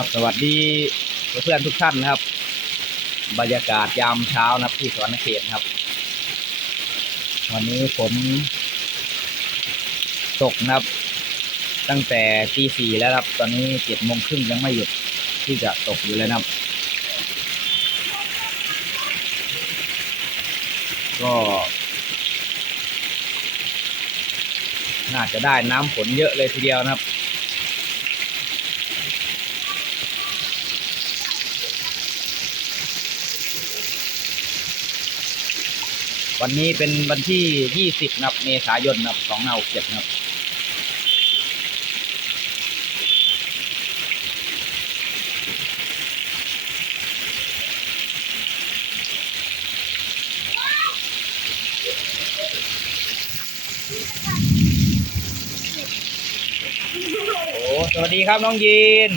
ครับ สวัสดีเพื่อนๆทุกท่านนะครับ บรรยากาศยามเช้านะครับที่สวนเขตนะครับ วันนี้ฝนตกนะครับ ตั้งแต่ตีสี่แล้วครับ ตอนนี้เจ็ดโมงครึ่งยังไม่หยุดที่จะตกอยู่เลยนะครับ ก็น่าจะได้น้ำฝนเยอะเลยทีเดียวนะครับ วันนี้เป็นวันที่ 20นะครับเมษายนนะครับ2567นะครับโอ้สวัสดีครับน้องยีน